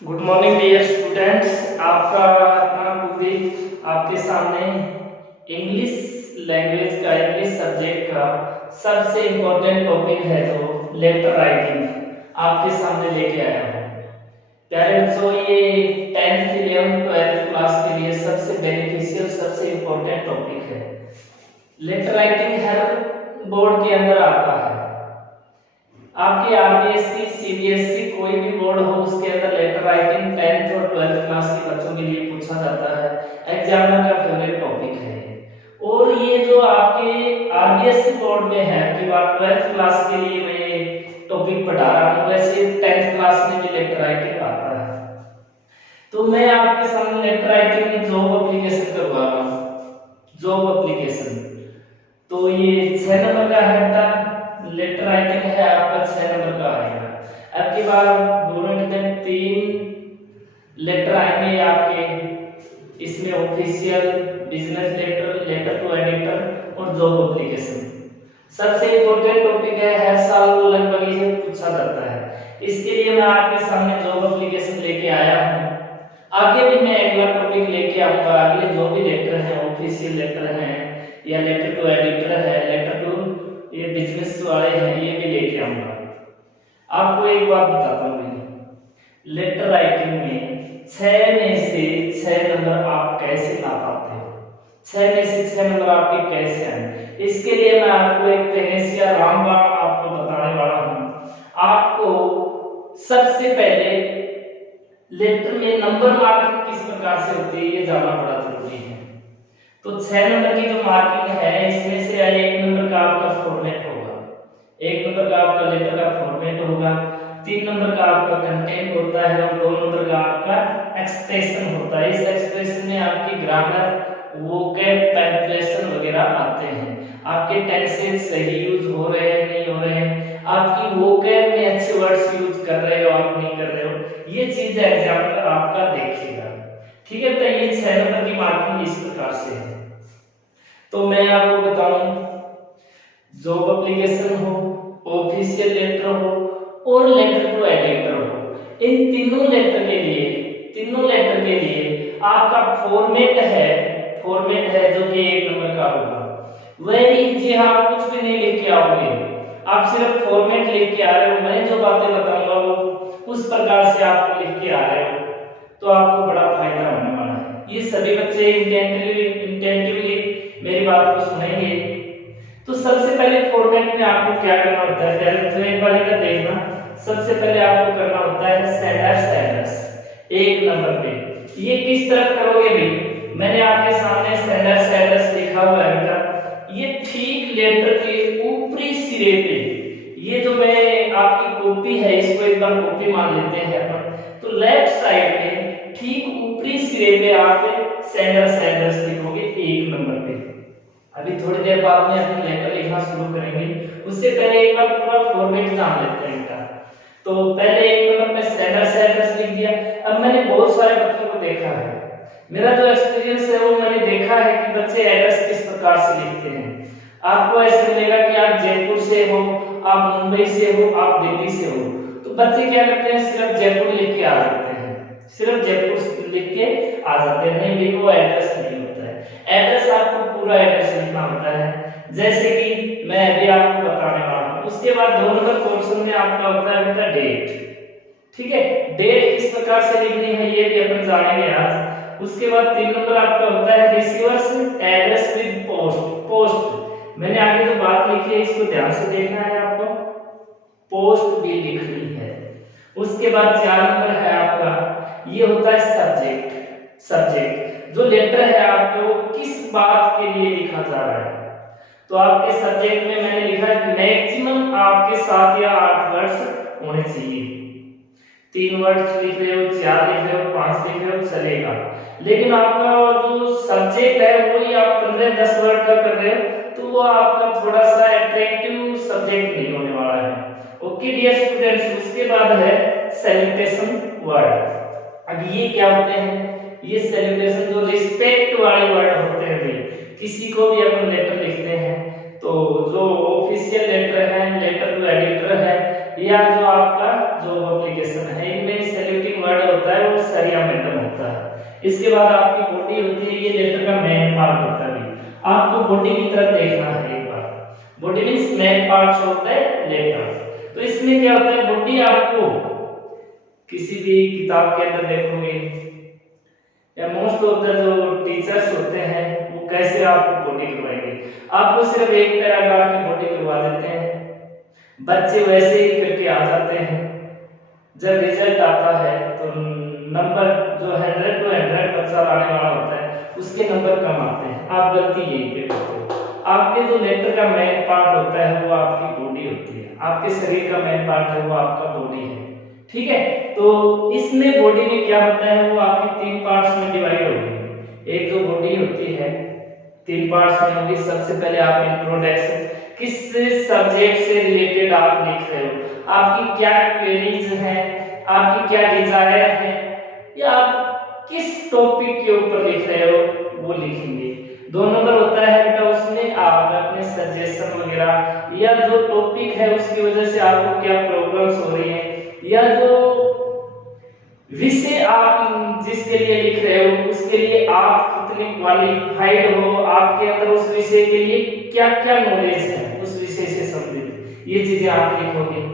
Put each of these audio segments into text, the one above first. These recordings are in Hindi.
Good morning dear students. आपका अपना कुलदीप आपके सामने इंग्लिश लैंग्वेज का इंग्लिश सब्जेक्ट का सबसे इम्पोर्टेंट टॉपिक है जो लेटर राइटिंग आपके सामने लेके आया हूँ। प्यारे बच्चों, ये 10th 11th 12th क्लास के लिए सबसे बेनिफिशियल सबसे इम्पोर्टेंट टॉपिक है। लेटर राइटिंग हर बोर्ड के अंदर आता है। आपके आरबीएससी सीबीएसई कोई भी बोर्ड हो उसके अंदर लेटर राइटिंग 10th और 12th क्लास के बच्चों के लिए पूछा जाता है। एग्जामिनर का फेवरेट टॉपिक है और ये जो आपके आरबीएससी बोर्ड में है कि 12th क्लास के लिए मैं टॉपिक पढ़ा रहा हूँ, वैसे 10th क्लास में भी लेटर राइटिंग आता है। तो मैं आपके सामने लेटर राइटिंग में जॉब एप्लीकेशन करवा रहा हूँ। जॉब एप्लीकेशन तो ये 6 नंबर का है। लेटर राइटिंग है आपका 6 नंबर का आएगा। अब की बार गवर्नमेंट ने 3 लेटर आएंगे आपके इसमें, official, business letter, letter to editor और जॉब एप्लीकेशन। सबसे इम्पोर्टेंट टॉपिक है, हर साल लगभग ये पूछा जाता है। इसके लिए मैं आपके सामने जॉब एप्लीकेशन लेके आया हूँ। आगे भी मैं अगला टॉपिक लेके आऊंगा। अगले जो भी लेटर है, ऑफिशियल लेटर है या लेटर टू एडिटर है, लेटर टू ये बिजनेस वाले हैं, ये भी लेके आऊंगा। आपको एक बात बताता हूँ, लेटर राइटिंग में 6 में से 6 नंबर आप कैसे ला पाते हो, 6 में से 6 नंबर आपके कैसे आए, इसके लिए मैं आपको एक टेनेसिया रामबाण आपको बताने वाला हूँ। आपको सबसे पहले लेटर में नंबर मार्किंग किस प्रकार से होती है ये जानना बड़ा जरूरी है। तो 6 नंबर की जो मार्किंग है, इसमें से 1 नंबर का आपका फॉर्मेट होगा, 1 नंबर का आपका लेटर का फॉर्मेट होगा, 3 नंबर का आपका कंटेंट होता है और 2 नंबर का आपका एक्सप्रेशन होता है। इस एक्सप्रेशन में आपकी ग्रामर, वोकैब, पंक्चुएशन वगैरह आते हैं। आपके टेंसेस सही यूज हो रहे हैं नहीं हो रहे हैं, आपकी वोकैब में अच्छे वर्ड्स यूज कर रहे हो आप नहीं कर रहे हो, ये चीज एग्जामिनर आपका देखेगा। ठीक है, तो ये 6 नंबर की मार्किंग इस प्रकार से है। तो मैं आपको बताऊं, जॉब एप्लीकेशन हो, ऑफिशियल लेटर हो और लेटर टू एडिटर हो, इन तीनों लेटर के लिए आपका फॉर्मेट है जो कि 1 नंबर का होगा। वेरी इजी, आप कुछ भी नहीं लेके आओगे, आप सिर्फ फॉर्मेट लेके आ रहे हो। मैं जो बातें बताऊंगा वो उस प्रकार से आप लिख के आ रहे हो, तो आपको बड़ा फायदा होने वाला है। ये सभी बच्चे इंटेंटिवली मेरी बात को सुनेंगे। तो सबसे पहले फॉर्मेट में आपको क्या करना होता है, पहले तो एक बार इधर देखना। सबसे पहले आपको करना होता है सेंडर एड्रेस 1 नंबर पे। ये किस तरह करोगे भी, मैंने आपके सामने सेंडर एड्रेस लिखा हुआ है बेटा, ये ठीक लेटर के ऊपरी सिरे पे, ये जो मैं आपकी कॉपी है इसको एक बार कॉपी मान लेते हैं अपन, तो लेफ्ट साइड में ठीक ऊपरी सिरे पे आप सेंडर एड्रेस लिखोगे 1 नंबर पे। अभी थोड़ी देर बाद में अपनी लेटर लिखना शुरू करेंगे, उससे पहले एक बार पूरा फॉर्मेट जान लेते हैं इनका। तो पहले 1 नंबर पे सेंडर एड्रेस लिख दिया। अब मैंने बहुत सारे बच्चों को देखा है, मेरा जो एक्सपीरियंस है वो मैंने देखा है कि बच्चे एड्रेस किस प्रकार से लिखते हैं। आपको ऐसे मिलेगा कि आप जयपुर से हो, आप मुंबई से हो, आप दिल्ली से हो, तो बच्चे क्या करते हैं, सिर्फ जयपुर लिख के आ जाते हैं, सिर्फ जयपुर लिख के आ जाते हैं, नहीं वो एड्रेस नहीं होता है। एड्रेस आपको पूरा एड्रेस लिखना होता है, जैसे कि मैं अभी आपको बताने वाला हूँ। उसके बाद 2 नंबर पोर्शन में आपका होता है बेटा डेट। ठीक है, डेट किस प्रकार से लिखनी है ये भी अपन जानेंगे आज। उसके बाद 3 नंबर आपका होता है रिसीवर्स एड्रेस विद पोस्ट। मैंने आगे जो बात लिखी है इसको ध्यान से देखना है आपको, पोस्ट भी लिखनी है। उसके बाद 4 नंबर है आपका, ये होता है सब्जेक्ट जो लेटर है आपको वो किस बात के लिए लिखा जा रहा है। तो आपके सब्जेक्ट में मैंने लिखा है मैक्सिमम आपके 7 या 8 वर्ड्स होने चाहिए। 3 वर्ड्स लिख रहे हो, 4 लिख रहे हो, 5 लिख रहे हो, चलेगा। लेकिन आपका जो सब्जेक्ट है वही आप 15-10 वर्ड का कर रहे हो, तो वो आपका थोड़ा सा अट्रैक्टिव सब्जेक्ट नहीं होने वाला है। ओके डियर स्टूडेंट्स, उसके बाद है सैल्यूटेशन वर्ड। अब ये क्या होते हैं, ये सैल्यूटेशन जो रिस्पेक्ट वाले वर्ड होते हैं भाई, किसी को भी अपन लेटर लिखते हैं तो जो ऑफिशियल लेटर है, लेटर टू एडिटर है, या जो आपका जो एप्लीकेशन है, इनमें सैल्यूटिंग वर्ड होता होता है। इसके बाद आपकी बॉडी होती है, ये लेटर का मेन पार्ट होता है। आपको बॉडी की तरफ देखना है एक बार। बॉडी मींस मेन पार्ट होता है लेटर। तो इसमें क्या होता है, बॉडी आपको किसी भी किताब के अंदर देखोगे या मोस्ट ऑफ द जो टीचर्स होते हैं वो कैसे आपको बॉडी करवाएंगे, आपको सिर्फ एक पैराग्राफ की बॉडी करवा देते हैं, बच्चे वैसे ही करके आ जाते हैं। जब रिजल्ट आता है तो नंबर जो 100 to 100 बच्चा लाने वाला होता है उसके नंबर कम आते हैं। आप गलती यही पे करते हो। आपके जो लेटर का मेन पार्ट होता है वो आपकी बॉडी होती है, आपके शरीर का मेन पार्ट है वो आपका बॉडी है, ठीक है। तो इसमें बॉडी में क्या होता है, वो आपकी 3 पार्ट्स में डिवाइड होगी। एक जो बॉडी होती है 3 पार्ट्स में होगी। सबसे पहले आप इंट्रोडक्शन, किस सब्जेक्ट से रिलेटेड आप लिख रहे हो, आपकी क्या क्वेरीज हैं, आपकी क्या डिजायर है, या आप किस टॉपिक के ऊपर लिख रहे हो वो लिखेंगे। 2 नंबर होता है बेटा, उसमें आप अपने सजेशन वगैरह या जो टॉपिक है उसकी वजह से आपको क्या प्रॉब्लम्स हो रही है, या जो विषय आप जिसके लिए लिख रहे हो उसके लिए आप कितने क्वालिफाइड हो, आपके अंदर उस विषय के लिए क्या क्या नॉलेज है उस विषय से संबंधित, ये चीजें आप लिखोगे।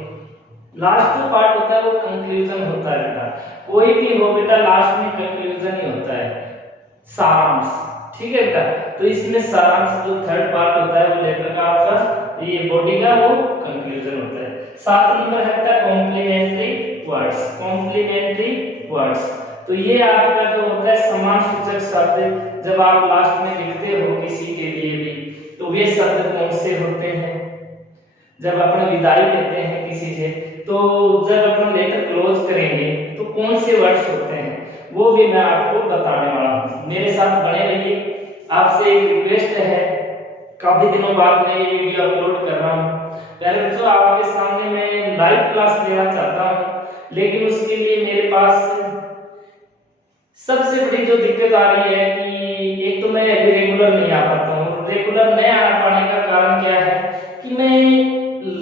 लास्ट जो पार्ट होता है वो कंक्लूजन होता है बेटा। कोई भी हो बेटा लास्ट में कंक्लूजन ही होता है, सारांश, ठीक है बेटा। तो इसमें सारांश जो 3rd पार्ट होता है वो लेटर का आपका, ये बॉडी का वो कंक्लूजन होता है। 7 नंबर है कॉम्प्लीमेंट्री वर्ड्स। कॉम्प्लीमेंट्री वर्ड्स तो ये आपका जो होता है समान सूचक शब्द, जब आप लास्ट में लिखते हो किसी के लिए भी तो वे शब्द कौन से होते हैं। जब अपन विदाई लेते हैं किसी से तो जब अपन लेटर क्लोज करेंगे तो कौन से वर्ड्स होते हैं वो भी मैं आपको बताने वाला हूँ। मेरे साथ बने रहिए। आपसे एक रिक्वेस्ट है, काफी दिनों बाद मैं ये वीडियो अपलोड कर रहा हूँ। प्यारे बच्चों, आपके सामने मैं लाइव क्लास लेना चाहता हूँ, लेकिन उसके लिए मेरे पास सबसे बड़ी जो दिक्कत आ रही है कि एक तो मैं अभी रेगुलर नहीं आ पाता हूँ। रेगुलर नहीं आ पाने का कारण क्या है कि मैं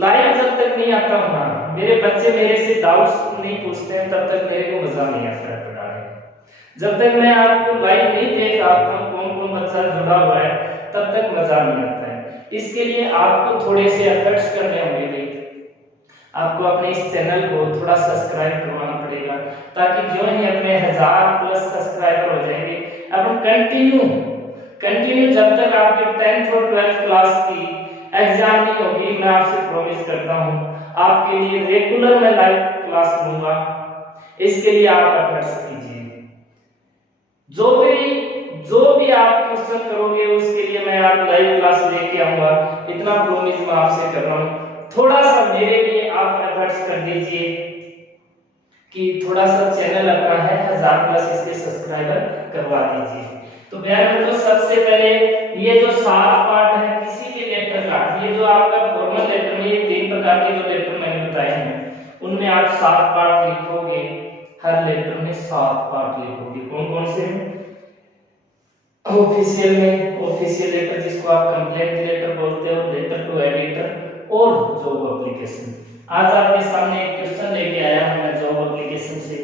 लाइव जब तक नहीं आता हूँ ना, मेरे बच्चे मेरे से डाउट्स नहीं पूछते हैं, तब तक मेरे को मजा नहीं आता है पढ़ाने में। जब तक मैं आपको लाइव नहीं देख आता हूँ कौन कौन बच्चा जुड़ा हुआ है, तब तक मजा नहीं आता है। इसके लिए आपको थोड़े से एफर्ट्स करने होंगे। आपको अपने इस चैनल को थोड़ा सब्सक्राइब करवाना पड़ेगा, ताकि जो ही अपने 1000+ सब्सक्राइबर हो जाएंगे अपन कंटिन्यू जब तक आपके 10th और 12th क्लास की एग्जाम नहीं होगी, मैं आपसे प्रॉमिस करता हूँ आपके लिए रेगुलर मैं लाइव क्लास लूंगा। इसके लिए आप एफर्ट्स कीजिए। जो भी आप क्वेश्चन करोगे उसके लिए मैं आप लाइव क्लास लेके आऊंगा, इतना प्रॉमिस मैं आपसे कर रहा हूँ। थोड़ा सा मेरे लिए आप एफर्ट्स कर दीजिए कि थोड़ा सा चैनल अपना है 1000+ इसके सब्सक्राइबर करवा दीजिए। तो प्यारे बच्चों, सबसे पहले ये जो 7 पार्ट है किसी भी लेटर का, ये जो आपका फॉर्मल लेटर में ये 3 प्रकार के जो लेटर मैंने बताए हैं उनमें आप 7 पार्ट लिखोगे। हर लेटर में 7 पार्ट लिखोगे। कौन कौन से हैं? ऑफिशियल में ऑफिशियल लेटर जिसको आप कंप्लेंट लेटर बोलते हो, लेटर टू एडिटर और जॉब एप्लीकेशन। आज आपके सामने एक क्वेश्चन लेके आया हूं मैं जॉब एप्लीकेशन से,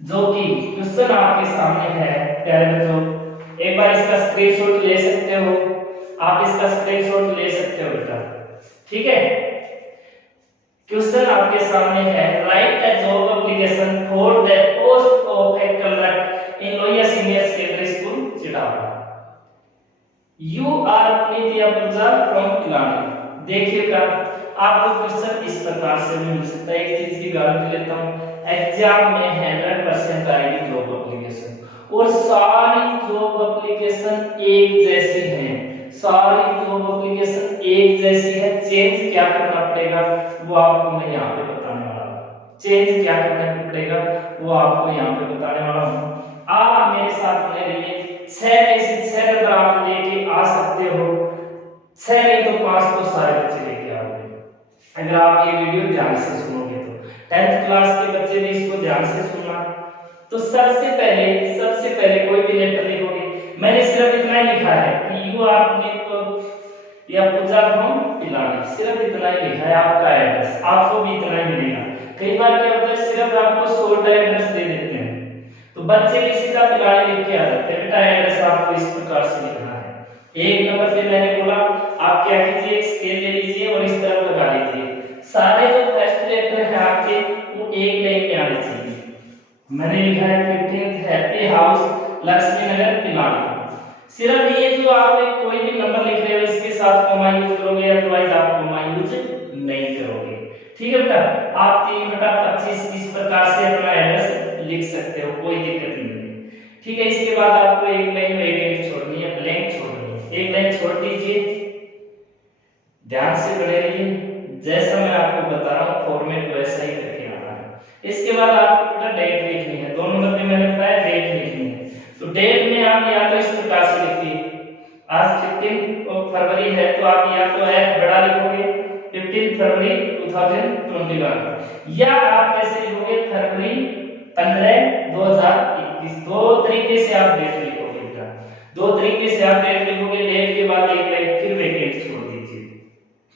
जो कि क्वेश्चन आपके सामने है। प्यारे बच्चों, एक बार इसका स्क्रीनशॉट ले सकते हो, आप इसका स्क्रीनशॉट ले सकते हो बेटा, ठीक है। क्वेश्चन आपके सामने है, write a job application for the post of a clerk in Lohia senior secondary school Chirawa. You are Puneet अपूजा फ्रॉम पिलानी। देखिएगा आपको क्वेश्चन इस प्रकार से भी मिल सकता है। एक चीज की गारंटी लेता हूं, एग्जाम में 100% आएगी जॉब एप्लीकेशन, और सारी जॉब एप्लीकेशन एक जैसी हैं। सारी जॉब एप्लीकेशन एक जैसी है। चेंज क्या करना पड़ेगा वो आपको मैं यहाँ पे बताने वाला हूँ। चेंज क्या करना पड़ेगा वो आपको यहाँ पे बताने वाला हूँ। आप मेरे साथ बने रहिए। 6 में से 6 नंबर आप लेके आ सकते हो, 6 नहीं तो 5 तो सारे बच्चे लेके आओगे अगर आप ये वीडियो ध्यान से सुनोगे तो। 10th क्लास के बच्चे भी इसको ध्यान से सुनना। तो सबसे पहले कोई भी लेटर लिखोगे। मैंने सिर्फ इतना ही लिखा है कि यू आर पुनीत या पूजा फ्रॉम पिलानी, सिर्फ इतना ही लिखा है। आपका एड्रेस आपको भी इतना ही मिलेगा। कई बार क्या होता है सिर्फ आपको शॉर्ट एड्रेस दे देते हैं, तो तो बच्चे भी सीधा बिलाड़ी लिख के आ जाते हैं। बेटा एड्रेस आपको इस प्रकार से लिखना है। एक नंबर पे मैंने बोला आप क्या कीजिए, स्केल ले लीजिए और इस तरफ लगा लीजिए। सारे जो फर्स्ट लेटर है आपके वो एक लाइन में आने चाहिए। मैंने लिखा है 15th हैप्पी हाउस लक्ष्मी नगर पिलाड़ी। सिर्फ ये जो आपने कोई भी नंबर लिख रहे हो इसके साथ कॉमा यूज करोगे, अदरवाइज आप कॉमा यूज नहीं करोगे। ठीक है बेटा, आप 3/25 इस प्रकार से अपना एड्रेस लिख सकते हो, कोई दिक्कत नहीं है। ठीक है, इसके बाद आपको एक लाइन वेकेंट छोड़नी है, ब्लैंक छोड़नी है। एक लाइन छोड़ दीजिए, ध्यान से पढ़े रहिए, जैसा मैं आपको बता रहा हूँ फॉर्मेट वैसा ही करके आना है। इसके बाद आपको बेटा डेट लिखनी है। 2 नंबर पे मैंने बताया डेट लिखनी है। तो डेट में आप या तो इस प्रकार से लिखिए, आज 15 फरवरी है तो आप या तो एफ बड़ा लिखोगे 15 फरवरी 2021, या आप कैसे लिखोगे फरवरी 15 2021। दो तरीके से आप डेट लिखोगे बेटा, दो तरीके से आप डेट लिखोगे। डेट के बाद एक लाइन फिर वेकेंट छोड़ दीजिए,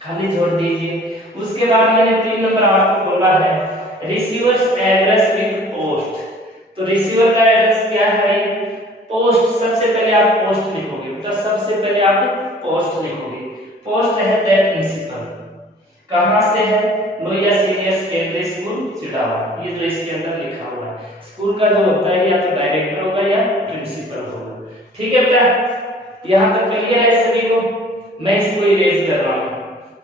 खाली छोड़ दीजिए। उसके बाद मैंने 3 नंबर आपको बोला है रिसीवर्स एड्रेस विद पोस्ट। तो रिसीवर का एड्रेस क्या है, पोस्ट। सबसे पहले आप पोस्ट लिखोगे बेटा, सबसे पहले आप पोस्ट लिखोगे। पोस्ट है दैट प्रिंसिपल, कहां से है, Lohia senior secondary school Chirawa. ये जो इसके अंदर लिखा हुआ है, स्कूल का जो होता है या तो डायरेक्टर होगा या प्रिंसिपल होगा। ठीक है बेटा, यहां तक क्लियर है सभी को? मैं इसको इरेज कर रहा हूं।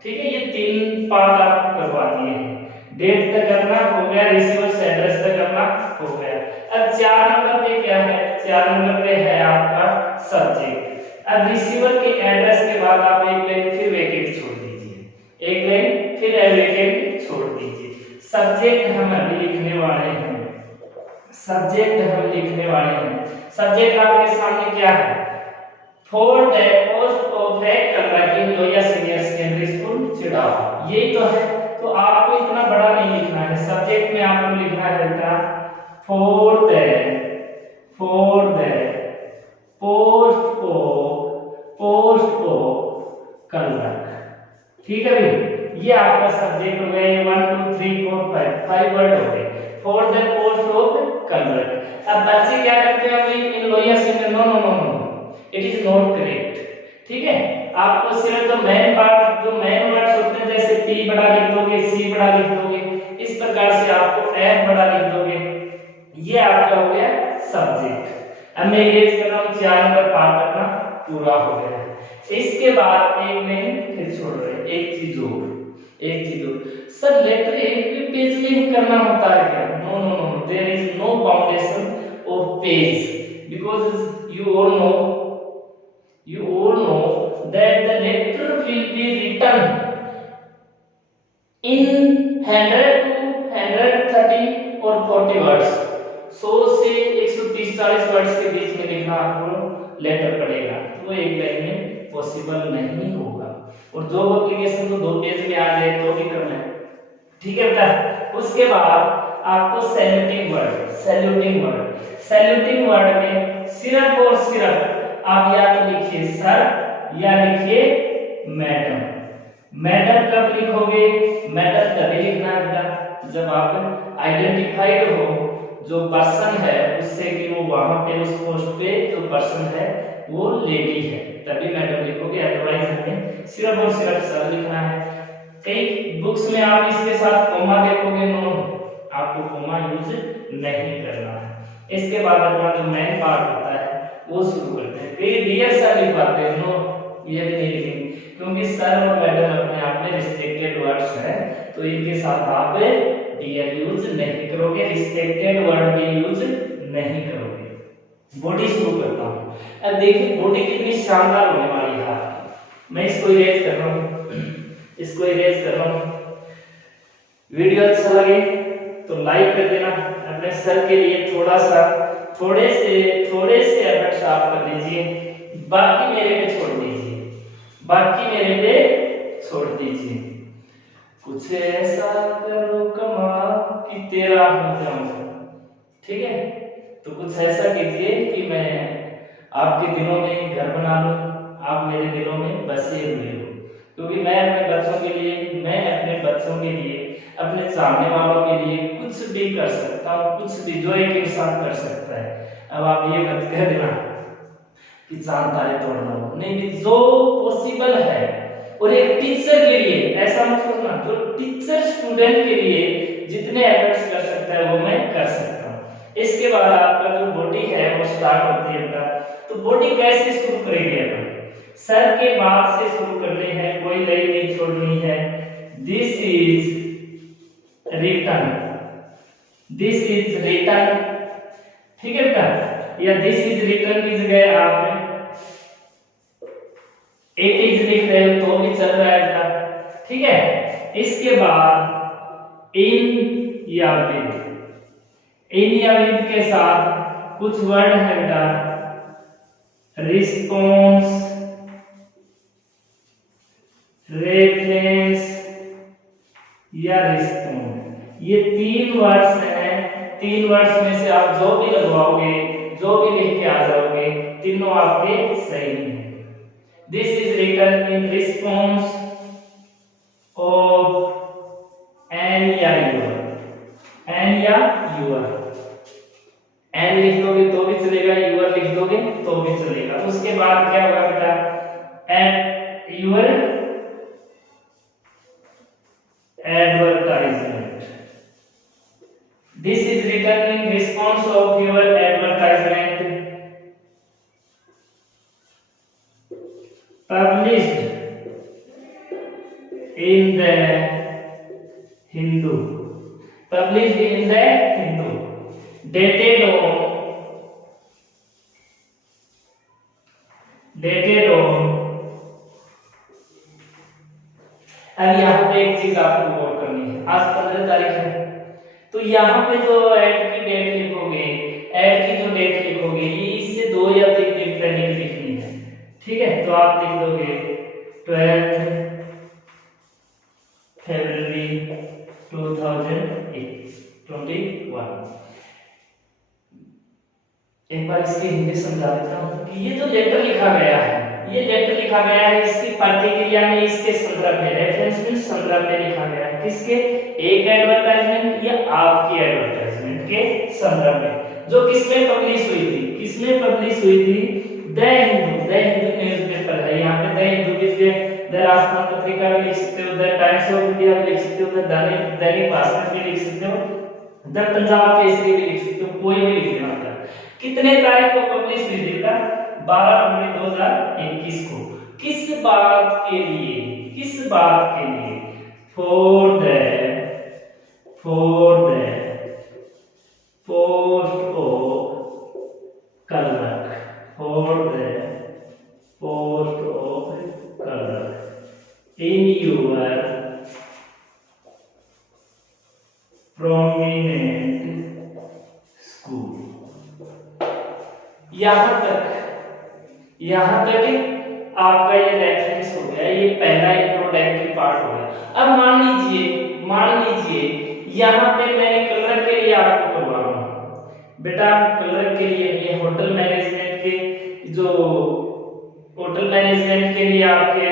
ठीक है, ये 3 पार्ट आपको करवा दिए हैं। डेट तक करना हो गया, रिसीवर्स एड्रेस तक करना हो गया। अब 4 नंबर पे क्या है, 4 नंबर पे है आपका सब्जेक्ट। अब रिसीवर के एड्रेस के बाद आप एक लाइन फिर वेकेंट छोड़ दीजिए, एक लाइन फिर वेकेंट छोड़ दीजिए। सब्जेक्ट हम अभी लिखने वाले हैं, सब्जेक्ट हम लिखने वाले हैं। सब्जेक्ट आपके सामने क्या है, for the post of the conducting Lohia senior secondary school Chirawa, यही तो है। तो आपको इतना बड़ा नहीं लिखना है, सब्जेक्ट में आपको लिखना है बेटा for the post of conduct. ठीक है भाई, ये आपका सब्जेक्ट हो गया। 1 2 3 4 5 वर्ड हो गए for the post of conduct. अब बच्चे क्या करते हैं भाई, in Lohia senior, no no no no, it is not correct. ठीक है, आपको सिर्फ जो मेन पार्ट, जो मेन वर्ड्स होते हैं, जैसे पी बड़ा लिख दोगे, सी बड़ा लिख दोगे, इस प्रकार से आपको एफ बड़ा लिख दोगे। ये आपका हो गया सब्जेक्ट। अब मैं इरेज कर रहा हूं, 4 नंबर पार्ट अपना पूरा हो गया है। इसके बाद एक में फिर छोड़ रहे हैं, एक चीज और सर लेटर एक भी पेज में ही करना होता है क्या? No no no, there is no boundation of page, because you all know that the letter will be written in 100 to 130 or 40 words। 100 से 130-40 वर्ड्स के बीच में लिखना आपको लेटर पड़ेगा, वो एक लाइन में पॉसिबल नहीं होगा। और जो एप्लीकेशन तो 2 पेज में आ जाए तो भी करना है। ठीक है बेटा, उसके बाद आपको सैल्यूटिंग वर्ड में सिर्फ और सिर्फ आप या तो लिखिए सर या लिखिए मैडम। मैडम कब लिखोगे, मैडम तभी लिखना है बेटा जब आप आइडेंटिफाइड हो जो पर्सन है उससे कि वो वहां पे उस पोस्ट पे जो पर्सन है वो लेडी है, तभी मैडम लिखोगे। अदरवाइज हमें सिर्फ और सिर्फ सर लिखना है। कई बुक्स में आप इसके साथ कॉमा देखोगे, नो, आपको कॉमा यूज नहीं करना है। इसके बाद अपना जो मेन पार्ट होता है वो शुरू करते हैं। कई डियर सर लिखवाते हैं, नो, ये भी नहीं लिखेंगे क्योंकि सर और मैडम अपने आप में रिस्ट्रिक्टेड वर्ड्स हैं, तो इनके साथ आप डियर यूज नहीं करोगे, रिस्ट्रिक्टेड वर्ड भी यूज नहीं करोगे। बॉडी शुरू करता हूँ। अब देखिए बॉडी कितनी शानदार होने वाली है आपकी। मैं इसको इरेज कर रहा हूँ, वीडियो अच्छा लगे तो लाइक कर देना। अपने सर के लिए थोड़े से एफर्ट्स आप कर लीजिए, बाकी मेरे पे छोड़ दीजिए। कुछ ऐसा करो कमाल कि तेरा हो जाऊं। ठीक है, तो कुछ ऐसा कीजिए कि मैं आपके दिलों में घर बना लूं, आप मेरे दिलों में बसे हुए हो। क्योंकि मैं अपने बच्चों के लिए अपने सामने वालों के लिए कुछ भी कर सकता हूँ, कुछ भी जो एक इंसान कर सकता है। अब आप ये मत कह देना कि चांद तारे तोड़ना हो, नहीं भी, जो पॉसिबल है। और एक टीचर के लिए ऐसा मत सोचना, जो टीचर स्टूडेंट के लिए जितने एफर्ट्स कर सकता है वो मैं कर सकता हूँ। इसके बाद आपका जो बॉडी है वो स्टार्ट होती है बेटा। तो बॉडी कैसे शुरू करेंगे अपन? सर के बाद से शुरू करनी है, कोई लाइन नहीं छोड़नी है। This is written, this is written, ठीक है बेटा। या दिस इज रिटन की जगह आप इट इज लिख रहे हो तो भी चल रहा है बेटा, ठीक है। इसके बाद इन या विद के साथ कुछ वर्ड है बेटा, रिस्पॉन्स, रेफरेंस या रिस्पॉन्ड। ये 3 वर्ड्स हैं। 3 वर्ड्स में से आप जो भी लगवाओगे, जो भी लिख के आ जाओगे, तीनों आपके सही हैं। This is written in response of an या यूर, एन या यूर। एन लिख दोगे तो भी चलेगा, यूर लिख दोगे तो भी चलेगा। उसके बाद क्या होगा बेटा, at your advertisement. This is written in response of your advertisement published in the Hindu, published in the Hindu, dated on। अब यहाँ पे एक चीज आपको नोट करनी है, आज 15 तारीख है, तो यहाँ पे जो ऐड की डेट लिखोगे, ऐड की जो डेट लिखोगे, ये इससे 2 या 3 दिन पहले की लिखनी है, ठीक है। तो आप लिख दोगे 12 फरवरी 2021। एक बार इसकी हिंदी समझा देता हूँ कि ये जो लेटर लिखा गया है, ये लेटर लिखा गया है इसकी प्रतिक्रिया में, इसके संदर्भ में, रेफरेंस में, संदर्भ में लिखा गया है। किसके? एक एडवर्टाइजमेंट या आपकी एडवर्टाइजमेंट के संदर्भ में, जो किसमें पब्लिश हुई थी, किसमें पब्लिश हुई थी? द हिंदू न्यूज़पेपर है। यहाँ पे द हिंदू की जगह द राजस्थान पत्रिका भी लिख सकते हो, द टाइम्स ऑफ इंडिया भी लिख सकते हो, द दैनिक भास्कर भी लिख सकते हो, द पंजाब केसरी भी लिख सकते हो, कोई भी लिख लेना। कितने तारीख को पब्लिश हुई थी? 12 फरवरी 2021 को। किस बात के लिए? किस बात के लिए? For the post of clerk, for the post of clerk in your prominent school. यहां तक आपका ये रेफरेंस हो गया, ये पहला इंट्रोडक्टरी पार्ट हो गया। अब मान लीजिए यहाँ पे मैंने कलर के लिए आपको करवा रहा हूँ बेटा, कलर के लिए ये होटल मैनेजमेंट के लिए आपके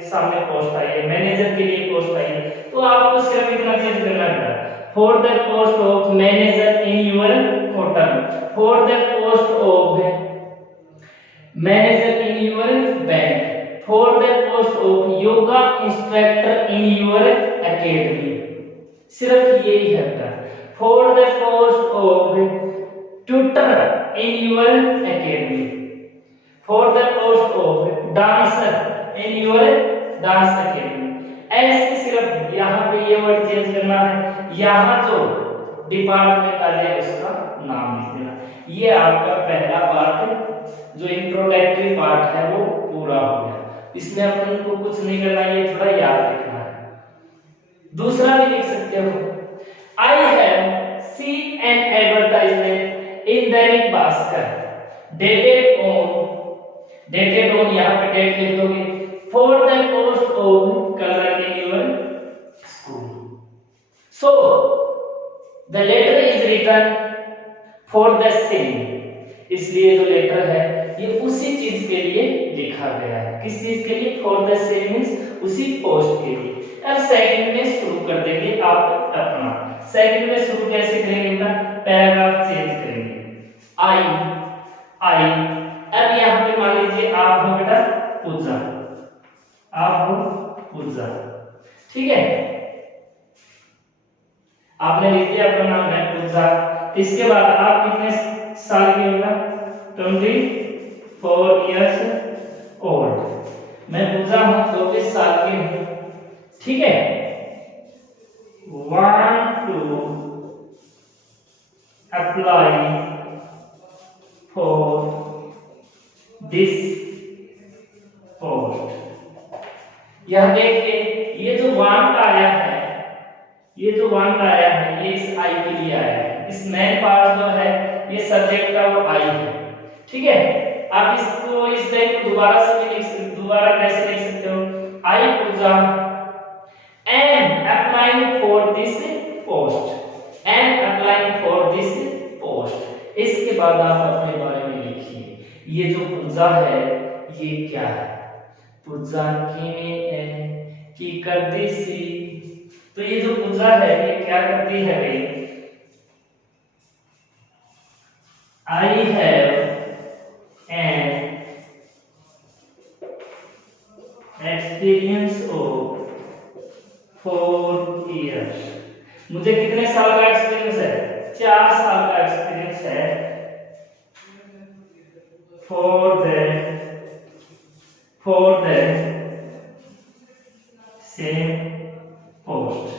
सामने पोस्ट आई है, मैनेजर के लिए पोस्ट आई है, तो आपको सिर्फ इतना चेंज करना है, for the post of manager in your hotel, for the post of manager in your bank, for the post of yoga instructor in your academy. सिर्फ यही है, for the post of tutor in your academy, for the post of dancer in your dance academy. ऐसे सिर्फ यहाँ पे ये वर्ड चेंज करना है, यहाँ जो डिपार्टमेंट आ जाए उसका नाम लिख देना। ये आपका पहला पार्ट जो इंट्रोडक्टरी पार्ट है वो पूरा हो गया। इसमें अपन को कुछ नहीं करना, ये थोड़ा याद रखना है। दूसरा भी लिख सकते हो, I have seen an advertisement in Dainik Bhaskar dated on, यहाँ पे डेट लिख दोगे, for the post of clerk in your school. So the letter is written for the same, इसलिए जो लेटर है ये उसी चीज के लिए लिखा गया है। किस चीज के लिए? फॉर द सेम मींस उसी पोस्ट के लिए। अब सेकंड में शुरू कर देंगे आप अपना। सेकंड में शुरू कैसे करेंगे बेटा? पैराग्राफ चेंज करेंगे। आई अब यहाँ पे मान लीजिए आप हो बेटा पूजा, आप हो पूजा, ठीक है। आपने लिख दिया अपना नाम है पूजा। इसके बाद आप कितने साल के होगा? 24 इयर्स ओल्ड। मैं पूजा हूं 24 साल की हूं, ठीक है। Want to apply for this post. यह देखिए ये जो वांट आया है, ये जो वांट आया है ये इस आई के लिए आया है। इस मेन पार्ट जो है ये सब्जेक्ट का वो आई है, ठीक है। आप इसको इस लाइन को दोबारा से भी लिख सकते, दोबारा कैसे लिख सकते हो? I Pooja am applying for this post, am applying for this post. इसके बाद आप अपने बारे में लिखिए। ये जो पूजा है ये क्या है? पूजा की करती सी। तो ये जो पूजा है ये क्या करती है भाई? I have an experience of 4 years. मुझे कितने साल का एक्सपीरियंस है? 4 साल का एक्सपीरियंस है। For the same post.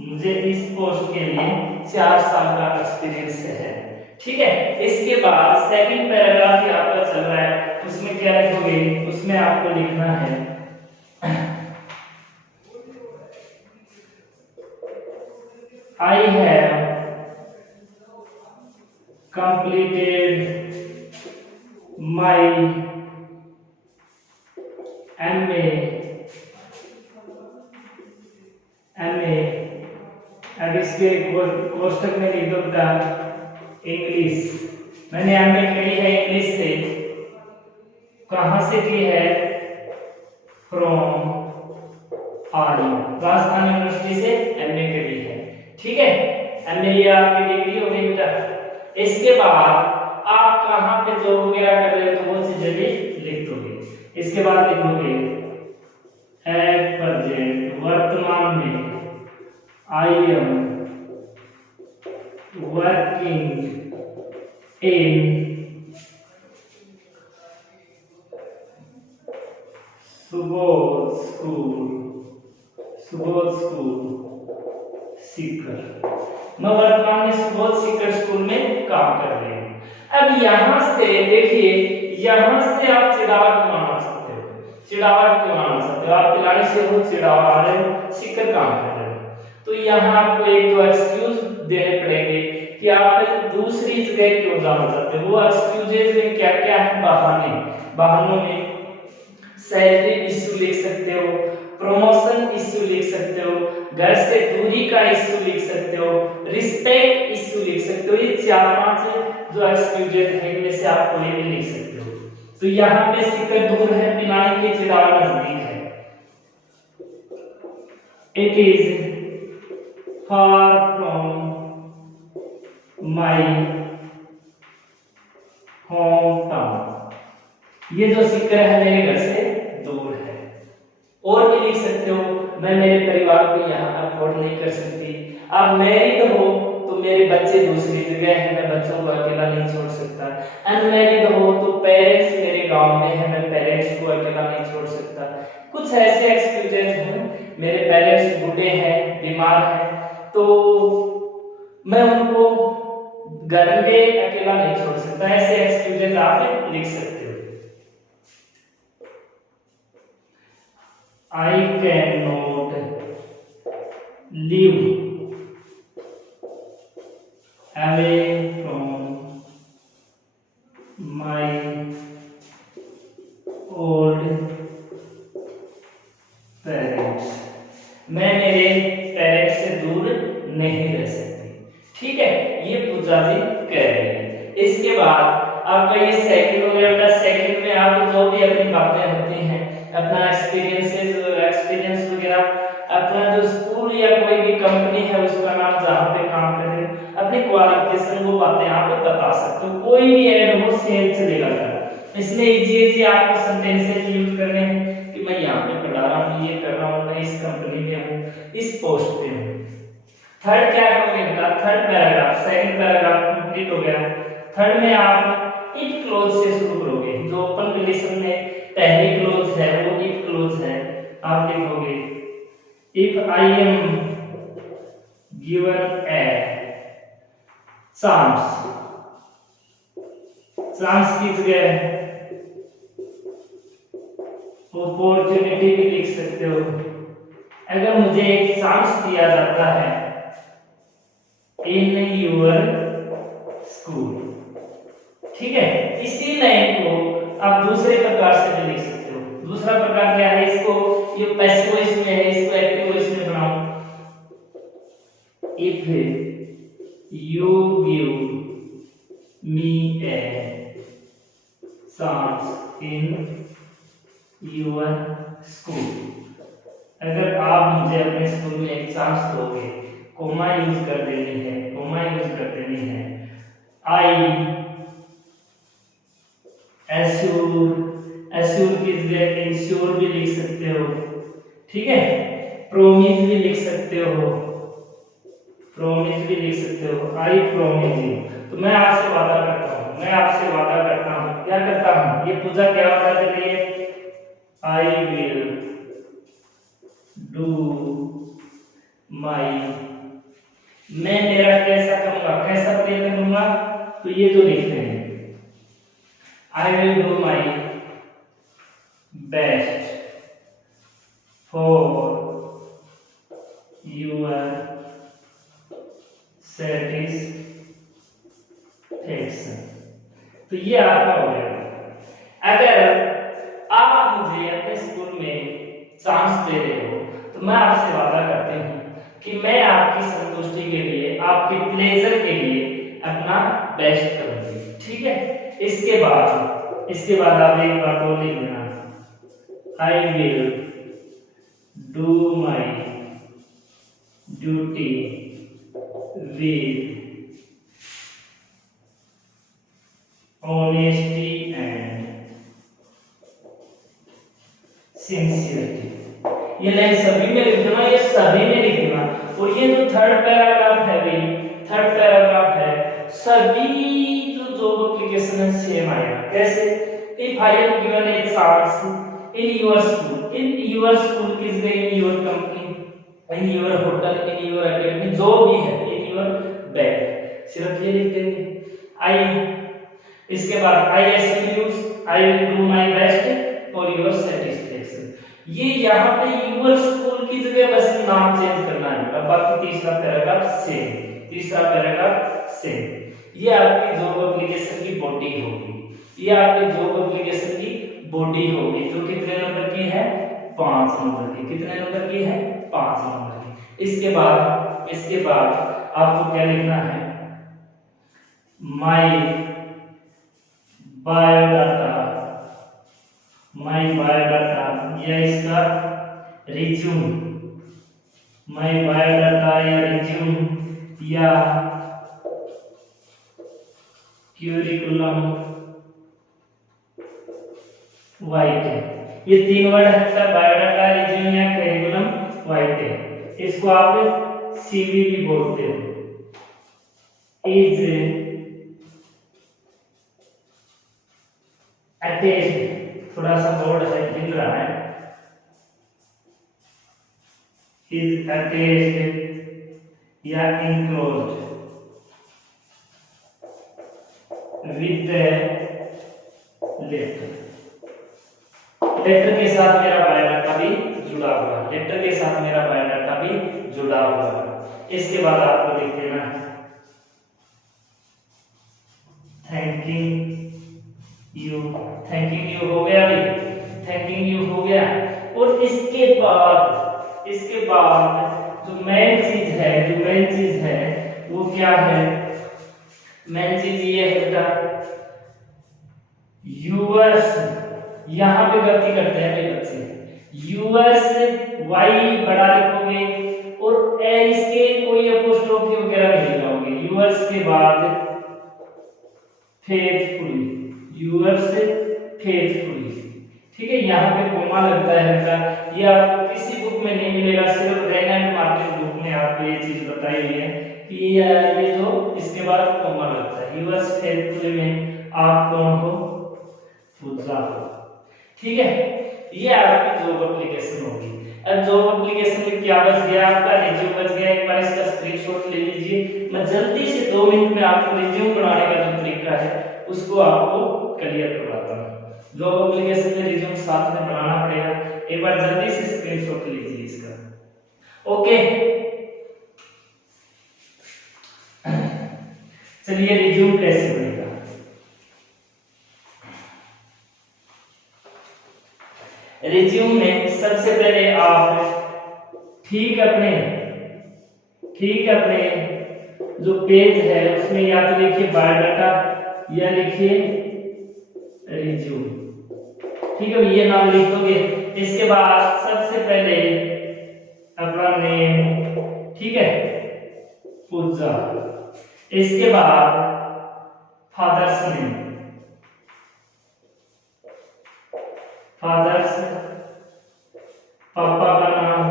मुझे इस पोस्ट के लिए 4 साल का एक्सपीरियंस है, ठीक है। इसके बाद सेकंड पैराग्राफ ही आपका चल रहा है, उसमें क्या लिखोगे? उसमें आपको लिखना है I have completed my MA अब इसके कोष्टक में लिख दो बेटा इंग्लिश। मैंने एमए करी है इंग्लिश से। कहां से की है? फ्रॉम आर्मी, राजस्थान यूनिवर्सिटी से एमए करी है, ठीक है। एमए ये आपकी डिग्री हो गई बेटा। इसके बाद आप कहां पे जॉब वगैरह कर रहे हो तो वो चीजें भी लिख दोगे। इसके बाद लिखोगे एट प्रेजेंट, वर्तमान में, I am working in Subodh school Sikar. मैं वर्तमान में सुबोध सीकर स्कूल में काम कर रही हूँ। अब यहाँ से देखिए, यहाँ से आप चिड़ावा क्यों आना सकते हो? चिड़ावा क्यों आना सकते हो? आप तिलाड़ी से हो, चिड़ावा आ रहे हो, सीकर काम कर रहे हो, तो यहाँ आपको एक दो एक्सक्यूज देने पड़ेंगे कि आप दूसरी जगह क्यों जाना चाहते हो। वो एक्सक्यूजेज में क्या क्या है? बहानों में सैलरी इश्यू लिख सकते हो, प्रमोशन इश्यू लिख सकते हो, घर से दूरी का इश्यू लिख सकते हो, रिस्पेक्ट इश्यू लिख सकते हो। ये 4-5 जो एक्सक्यूजेज है इनमें से आप कोई भी लिख सकते हो। तो यहाँ पे सीकर दूर है, पिलानी के चिड़ावा नजदीक है। It is far from my hometown। ये जो सीकर है मेरे घर से दूर है। और भी लिख सकते हो, मैं मेरे परिवार को यहाँ अफोर्ड नहीं कर सकती। आप मैरिड हो तो मेरे बच्चे दूसरी जगह हैं, मैं बच्चों को अकेला नहीं छोड़ सकता। अनमैरिड हो तो पेरेंट्स मेरे गांव में हैं, मैं पेरेंट्स को अकेला नहीं छोड़ सकता। कुछ ऐसे एक्सक्यूजेज हैं, मेरे पेरेंट्स बूढ़े हैं, बीमार हैं, तो मैं उनको घर में अकेला नहीं छोड़ सकता। ऐसे एक्सक्यूजेज आप लिख सकते हो। I cannot live away from my old parents। मैं मेरे पेरेंट्स से दूर नहीं रह सकती, ठीक है। ये पूजा जी कह रही है। इसके बाद आपका ये सेकंड हो गया बेटा। सेकंड में आप जो भी अपनी बातें होती हैं, अपना एक्सपीरियंस वगैरह, अपना जो स्कूल या कोई भी कंपनी है उसका नाम जहाँ पे काम कर रहे हो, अपनी क्वालिफिकेशन वो बातें यहाँ पे बता सकते हो। कोई भी ऐड हो सेम चलेगा बेटा। इसमें इजी आपको सेंटेंसेस यूज करने हैं कि मैं यहाँ पे पढ़ा रहा हूँ, ये कर रहा हूँ, मैं इस कंपनी में हूँ, इस पोस्ट पे हूँ। थर्ड क्या करोगे बेटा? Third paragraph, second paragraph complete हो गया। थर्ड में आप इफ क्लोज से शुरू करोगे। जो ओपन कंडीशन में पहली क्लोज है वो इफ क्लोज है। आप लिखोगे if I am given a chance, chance की जगह अपॉर्चुनिटी भी लिख सकते हो। अगर मुझे एक चांस दिया जाता है इन योर स्कूल, ठीक है। इसी लाइन को आप दूसरे प्रकार से भी लिख सकते हो। दूसरा प्रकार क्या है? इसको ये पैसिव वॉइस में है, इसको एक्टिव वॉइस में बनाओ। If you give me a chance in your school, अगर आप मुझे अपने स्कूल में एक चांस दोगे, कोमा यूज कर देनी है, कोमा यूज कर देनी है। आई एश्योर, एश्योर की जगह इंश्योर भी लिख सकते हो, ठीक है। प्रोमिस भी लिख सकते हो, प्रोमिस भी लिख सकते हो। आई प्रोमिस यू, तो मैं आपसे वादा करता हूँ, मैं आपसे वादा करता हूँ। क्या करता हूँ? ये पूजा क्या होता है? चलिए, आई विल डू माई, मैं मेरा कैसा करूंगा, कैसा प्रयत्न करूंगा, तो ये जो लिखते हैं आई will do my best for your satisfaction, तो ये आपका हो गया। अगर आप मुझे अपने स्कूल में चांस दे रहे हो तो मैं आपसे वादा करती हूँ कि मैं आपकी संतुष्टि के लिए, आपके प्लेजर के लिए अपना बेस्ट करूंगी, ठीक है। इसके बाद आप एक बात और लिख देना, आई will do my duty with honesty and sincerity. ये लाइन सभी में लिख देना, ये सभी में लिख देना। और ये जो थर्ड पैराग्राफ है भाई, थर्ड पैराग्राफ है, सभी जो जॉब एप्लीकेशन है सेम आएगा। कैसे? If I am given a chance in your school, in your school की जगह in your company, in your hotel, in your academy, जो भी है, इन योर बैंक, सिर्फ ये लिख देंगे। आई, इसके बाद I assure, I will do my best for your satisfaction. ये यहाँ पे योर स्कूल की जगह बस नाम चेंज करना है। अब बाकी तीसरा पैराग्राफ सेम, तीसरा पैराग्राफ सेम। ये आपकी जॉब एप्लीकेशन की बॉडी होगी, ये आपकी जॉब एप्लीकेशन की बॉडी होगी, जो कितने नंबर की है? 5 नंबर की। कितने नंबर की है? 5 नंबर की। इसके बाद आपको क्या लिखना है? माय बायोडाटा, माय बायोडाटा या इसका रिज्यूम, माय बायोडाटा या रिज्यूम या क्यूरिकुलम वाइटे, ये 3 वर्ड है। बायोडाटा, रिज्यूम या करिकुलम वाइटे, इसको आप सीवी भी बोलते हो। इज अटैच्ड, थोड़ा सा बोर्ड है दिख रहा है, इज अटैच्ड या enclosed with the letter, letter के साथ मेरा बायोडाटा भी जुड़ा हुआ है, लेटर के साथ मेरा बायोडाटा भी जुड़ा हुआ है। इसके बाद आपको लिख देना है थैंकिंग यू, थैंकिंग यू हो गया भाई, थैंकिंग यू हो गया। और इसके बाद जो मेन चीज है वो क्या है? मेन चीज ये है बेटा यूएस, यहाँ पे गलती करते हैं भाई बच्चे, यूएस वाई बड़ा लिखोगे और ए इसके कोई अपोस्ट्रोफी वगैरह नहीं लगाओगे, यूएस के बाद फेथफुली, यूएस फेथफुली, ठीक है। यहाँ पे कोमा लगता है इनका, ये आपको किसी बुक में नहीं मिलेगा, सिर्फ रेन एंड मार्टिन बुक में आपको ये चीज बताई हुई है कि ये जो इसके बाद कोमा लगता है, यूएस फेथफुली में आप कौन हो, फुजा हो, ठीक है। ये आपकी जॉब एप्लीकेशन होगी। अब जॉब एप्लीकेशन में क्या बच गया, आपका रिज्यूम बच गया। एक बार इसका स्क्रीनशॉट ले लीजिए, मैं जल्दी से 2 मिनट में आपको रिज्यूम बनाने का जो तरीका है उसको आपको क्लियर करवाता हूं। जॉब एप्लीकेशन में रिज्यूम साथ में बनाना पड़ेगा, एक बार जल्दी से स्क्रीनशॉट लीजिए इसका। ओके, चलिए रिज्यूम कैसे बनेगा। रिज्यूम में सबसे पहले आप ठीक अपने जो पेज है उसमें या तो लिखिए बायोडाटा या लिखिए रिज्यूम, ठीक है, ये नाम लिखोगे। इसके बाद सबसे पहले अपना नेम, ठीक है, पूजा, इसके बाद फादर्स नेम, फादर्स पापा का नाम,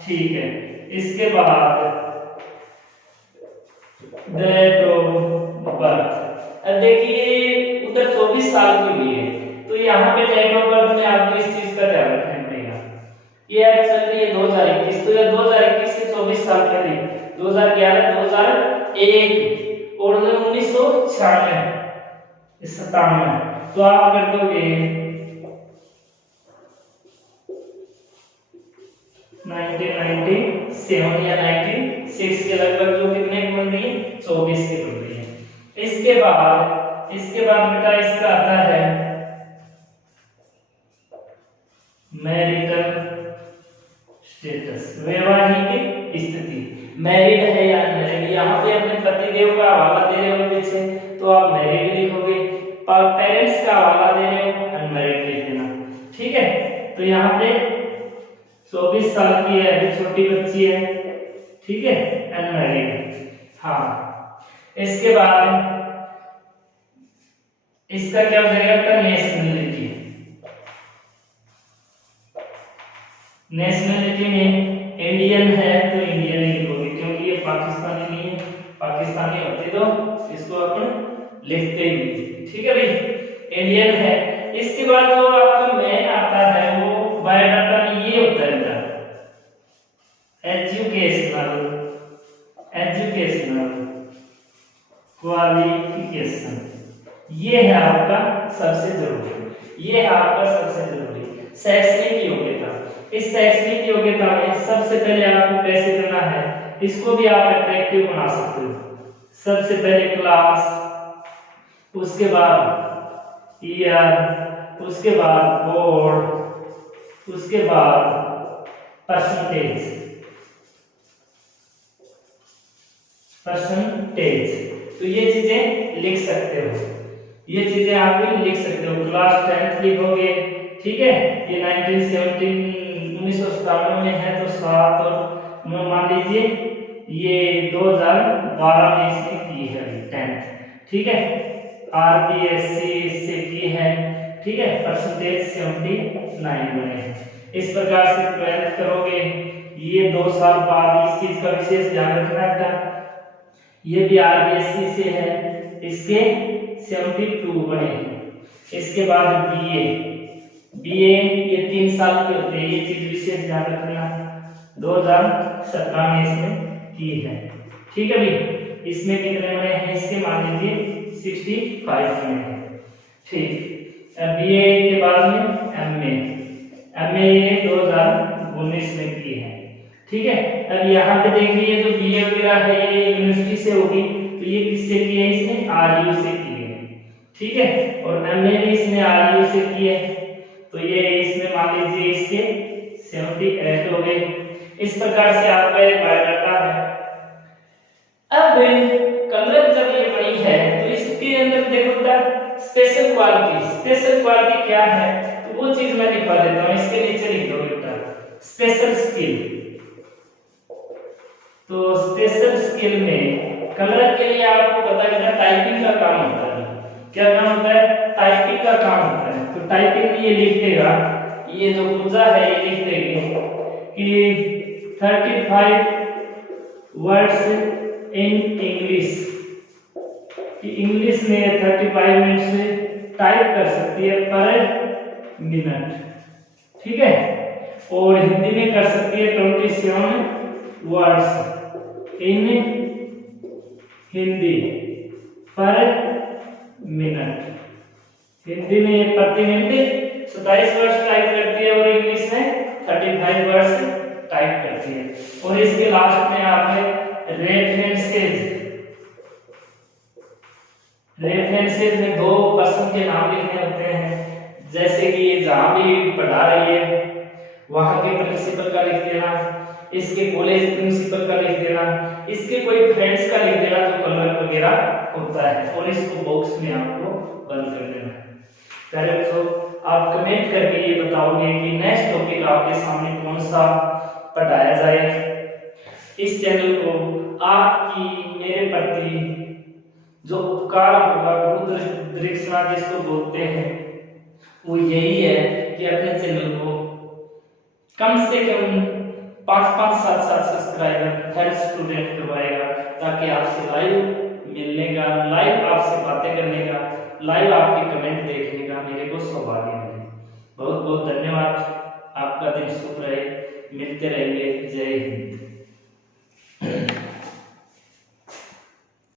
ठीक है, इसके बाद डेट ऑफ बर्थ। अब देखिए उधर 24 साल की हुई है तो यहाँ पे डेट ऑफ बर्थ में आपको इस चीज का ध्यान रखना पड़ेगा। ये अब चल रही है 2021, तो ये 2021 से 24 साल पहले 2011, 2001 और 1996, 97, तो आप कर दोगे 1997 या 96 के लगभग, जो कितने की बन रही है, 24 की बन रही है। इसके बाद बेटा इसका आता है मैरिटल स्टेटस, वैवाहिक स्थिति, मैरिड है या अनमैरिड। यहाँ पे अपने पतिदेव का हवाला दे रहे हो पीछे तो आप मैरिड लिखोगे, पेरेंट्स का हवाला दे रहे हो अनमैरिड लिख देना, ठीक है। तो यहाँ पे 24 साल की है, अभी छोटी बच्ची है, ठीक है, अनमैरिड। हाँ, इसके बाद इसका क्या हो जाएगा, नेशनलिटी। नेशनलिटी में इंडियन है तो इंडियन ही लिखोगे, क्योंकि ये पाकिस्तानी नहीं है, पाकिस्तानी होते तो इसको अपन लिखते ही, ठीक है भाई, इंडियन है। इसके बाद जो आपका मेन आता है वो बायोडाटा में ये होता है बेटा, एजुकेशनल क्वालिफिकेशन, ये है आपका सबसे जरूरी, ये है आपका सबसे जरूरी शैक्षणिक योग्यता। इस शैक्षणिक योग्यता में सबसे पहले आपको कैसे करना है, इसको भी आप अट्रैक्टिव बना सकते हो। सबसे पहले क्लास, उसके बाद ईयर, उसके बाद बोर्ड, उसके बाद परसेंटेज, तो ये चीजें लिख सकते हो, ये चीजें आप भी लिख सकते हो। क्लास 10th लिखोगे, ठीक है, ये 1997 में है तो 7 और मान लीजिए ये 2012 में इसने की है 10th, ठीक है, आरबीएससी से की है, ठीक है, परसेंटेज 79 बने हैं। इस प्रकार से 12th करोगे, ये 2 साल बाद इस चीज का विशेष ध्यान रखना है। ये भी आरबीएससी से है, इसके 72 बने हैं। इसके बाद बीए ये 3 साल के होते हैं, ये चीज विशेष ध्यान रखना, 2017 में इसमें की है, ठीक है भाई। इसमें कितने बने हैं, इसके मान लीजिए 65 में है, ठीक। बीए के बाद में एमए ये 2019 में की है, ठीक है। अब यहाँ पे देखिए जो बीए वगैरह है ये यूनिवर्सिटी से होगी, तो ये किससे की है, इसने आरयू से की है, ठीक है, और एमए भी इसने आरयू से की है, तो ये इसमें मान लीजिए इसके 78 हो गए। इस प्रकार से आपका एक बायोडाटा है। अब कलर जब ये बनी है तो इसके अंदर देखो बेटा स्पेशल क्वालिटी क्या है तो वो चीज मैं लिखवा देता हूँ, इसके नीचे लिख दो बेटा स्पेशल स्किल। तो स्पेशल स्किल में कलर के लिए आपको पता है टाइपिंग का काम होता है। क्या काम होता है? टाइपिंग का काम होता है। तो टाइपिंग में ये लिख देगा, ये जो पूजा है ये लिख देगी कि 35 वर्ड्स इन इंग्लिश, कि इंग्लिश में 35 मिनट से टाइप कर सकती है पर मिनट, ठीक है। और हिंदी में कर सकती है 27 वर्ड्स इन हिंदी पर मिनट। हिंदी में प्रति मिनट 27 वर्ड्स टाइप करती है और इंग्लिश में 35 वर्ड्स टाइप करती है। और इसके लास्ट में आपने रेफरेंसेस में 2 पर्सन के नाम लिखने होते हैं, जैसे कि ये जहां भी पढ़ा रही है वहां के प्रिंसिपल का लिख देना, इसके कॉलेज प्रिंसिपल का लिख देना, इसके कोई फ्रेंड्स का लिख देना जो कलर वगैरह होता है, और इसको बॉक्स में आपको बंद कर देना है। पहले तो आप कमेंट करके ये बताओगे कि नेक्स्ट टॉपिक आपके सामने कौन सा पढ़ाया जाए। इस चैनल को आपकी मेरे प्रति जो उपकार होगा, गुरु दक्षिणा जिसको बोलते हैं, वो यही है कि अपने चैनल को कम से कम 5-5, 7-7 सब्सक्राइबर हर स्टूडेंट करवाएगा, ताकि आपसे लाइव मिलने का, लाइव आपसे बातें करने का, लाइव आपके कमेंट देखने का मेरे को सौभाग्य मिले। बहुत बहुत धन्यवाद। आपका दिन शुभ रहे, मिलते रहेंगे। जय हिंद।